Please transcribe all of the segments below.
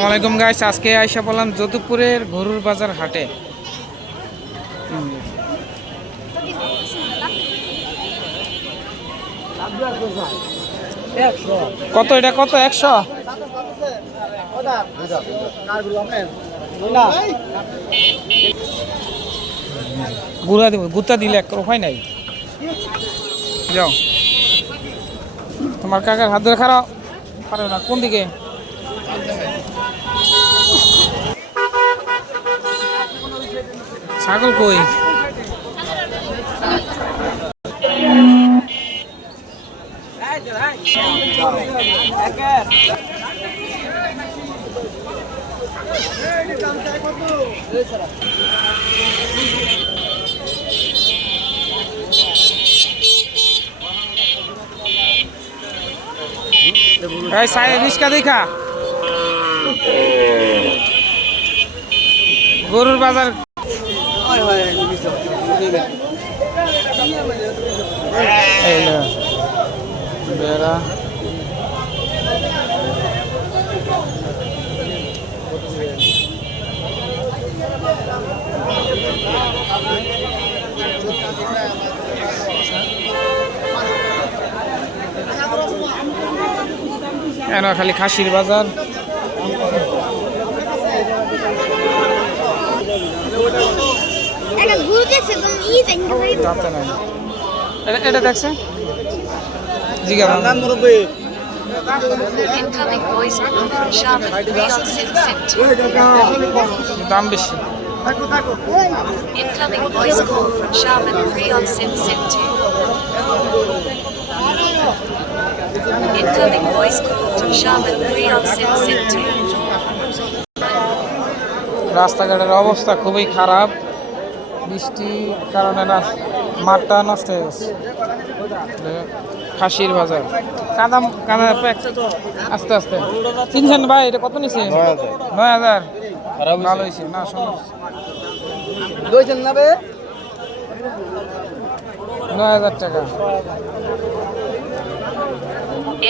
আসসালামাইকুম গাইস, আজকে আইসা বললাম যদুপুরের গরুর বাজার হাটে। কত এটা? কত 100? গুড়া দিব, গুতা দিলে এক উপায় নাই। যাও, তোমার কাকার হাত ধরে খারাপ পারো না। কোন দিকে? ছাগল কই? রিস্কা দেখা গরুর বাজার। বেড়া খালি খাসির বাজার। এটা দেখছে দাম বেশি। Incoming voice call from Shaman 3 on Sim Sim 2. Incoming voice call from Shaman 3 on Sim Sim 2. রাস্তাঘাটের অবস্থা খুবই খারাপ, বৃষ্টির কারণে মাঠটা নষ্ট হয়ে গেছে। খাসির বাজার কাদা কাদা আস্তে আস্তে চিনছেন ভাই? এটা কত নিছে? 9,000। ভালো হয়েছে না? 9,000 টাকা।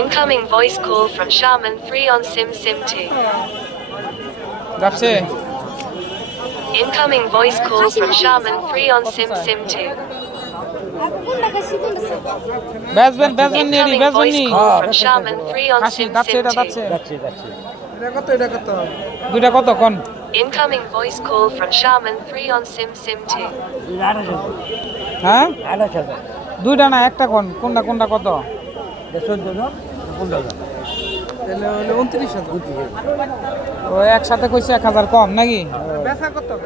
Incoming voice call from Shaman 3 on Sim Sim 2. যাচ্ছে। Incoming voice call from Shaman 3 on Sim Sim 2. বেজবেন নেড়ি, Incoming বেজবেন voice নি। call from Shaman 3 on Khasi Sim যাচ্ছে, Sim এটা 2. যাচ্ছে। এটা কত? এটা কত? দুইটা কত কোন? Incoming voice call from Shaman 3 on Sim Sim 2. হ্যাঁ, দুইটা না, একটা কোন? কোনটা কোনটা কত? 29,000। ও একসাথে কইছে 1,000 কম নাকি?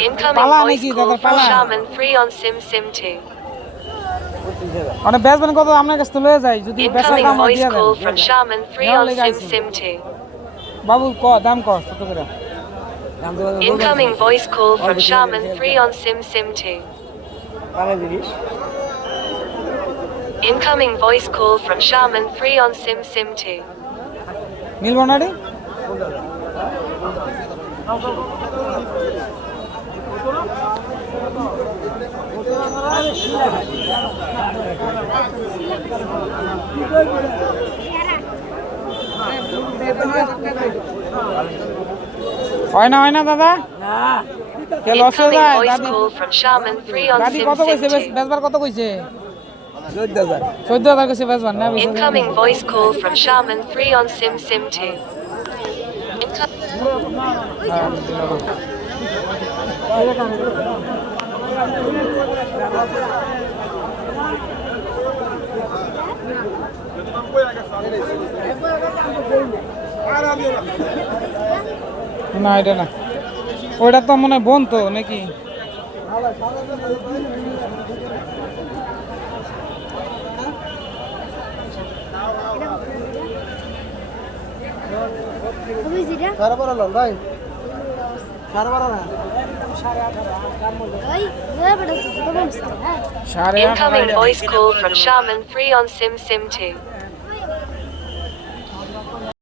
Incoming পালা voice নাকি call দাদা, from পালা? Shaman 3 on Sim Sim 2. মানে বেচবেন কত? আপনার কাছে তো লয়ে যাই, যদি বেচার Incoming দাম হয় voice দিয়া দেন। call from Shaman 3 on Sim Sim 2. বাবু দাম কত করে? Incoming voice call from Shaman 3 on Sim Sim 2. Incoming voice call from Shaman 3 on Sim Sim 2. মিলবো না রে? হয় না দাদা? কে লস হয়ে Incoming যায়? voice দাদি call from Shaman 3 on দাদি Sim কত কইছে? Sim 2. বেচবার কত কইছে? 14,000 কইছে বেচবার না? Incoming voice call from Shaman 3 on Sim Sim 2. না এটা না, ওইটা তো মনে হয় বোন তো নাকি? Incoming voice call from Shaman 3 on Sim Sim 2.